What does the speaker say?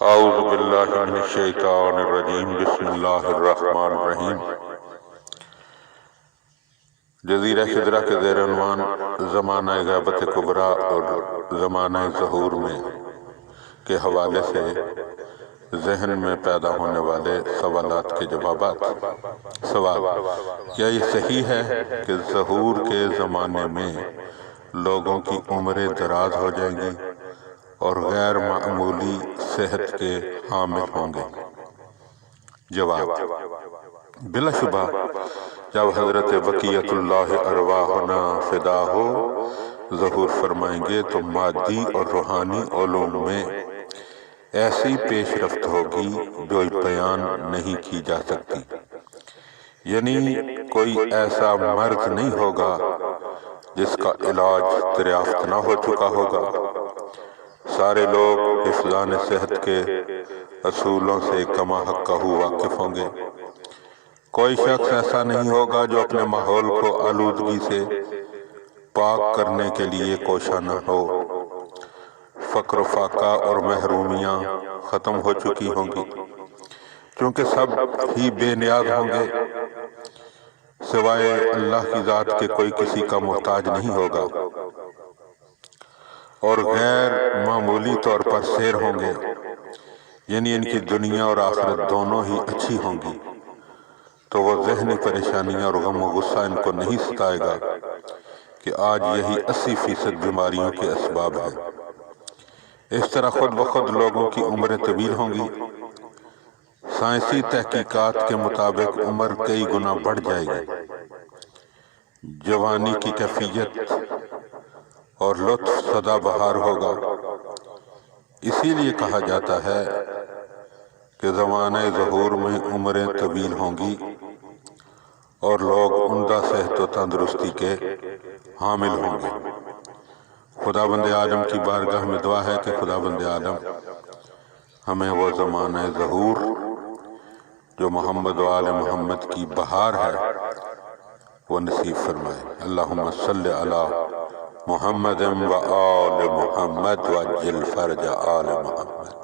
اعوذ باللہ من الشیطان الرجیم بسم اللہ الرحمن الرحیم۔ جزیرہ خضرہ کے زیر عنوان زمانہ غیبت کبریٰ اور زمانہ ظہور میں کے حوالے سے ذہن میں پیدا ہونے والے سوالات کے جوابات۔ سوال: کیا یہ صحیح ہے کہ ظہور کے زمانے میں لوگوں کی عمریں دراز ہو جائیں گی اور غیر معمولی صحت کے حامل ہوں گے؟ جواب: بلا شبہ جب حضرت بقیت اللہ ارواحنا فدا ہو ظہور فرمائیں گے تو مادی اور روحانی علوم میں ایسی پیش رفت ہوگی جو بیان نہیں کی جا سکتی، یعنی کوئی ایسا مرض نہیں ہوگا جس کا علاج دریافت نہ ہو چکا ہوگا۔ سارے لوگ حفظان صحت کے اصولوں سے کما حق واقف ہوں گے۔ کوئی شخص ایسا نہیں ہوگا جو اپنے ماحول کو آلودگی سے پاک کرنے کے لیے کوشاں نہ ہو۔ فقر و فاقہ اور محرومیاں ختم ہو چکی ہوں گی، چونکہ سب ہی بے نیاز ہوں گے۔ سوائے اللہ کی ذات کے کوئی کسی کا محتاج نہیں ہوگا، اور غیر معمولی طور پر سیر ہوں گے، یعنی ان کی دنیا اور آخرت دونوں ہی اچھی ہوں گی، تو وہ ذہنی پریشانیاں اور غم و غصہ ان کو نہیں ستائے گا کہ آج یہی 80% بیماریوں کے اسباب ہیں۔ اس طرح خود بخود لوگوں کی عمریں طویل ہوں گی۔ سائنسی تحقیقات کے مطابق عمر کئی گنا بڑھ جائے گی۔ جوانی کی کیفیت اور لطف سدا بہار ہوگا۔ اسی لیے کہا جاتا ہے کہ زمانہ ظہور میں عمریں طویل ہوں گی اور لوگ عمدہ صحت و تندرستی کے حامل ہوں گے۔ خداوند عالم کی بارگاہ میں دعا ہے کہ خداوند عالم ہمیں وہ زمانہ ظہور جو محمد و آل محمد کی بہار ہے وہ نصیب فرمائے۔ اللہم صلی علی محمد و آل محمد وعجل فرج آل محمد۔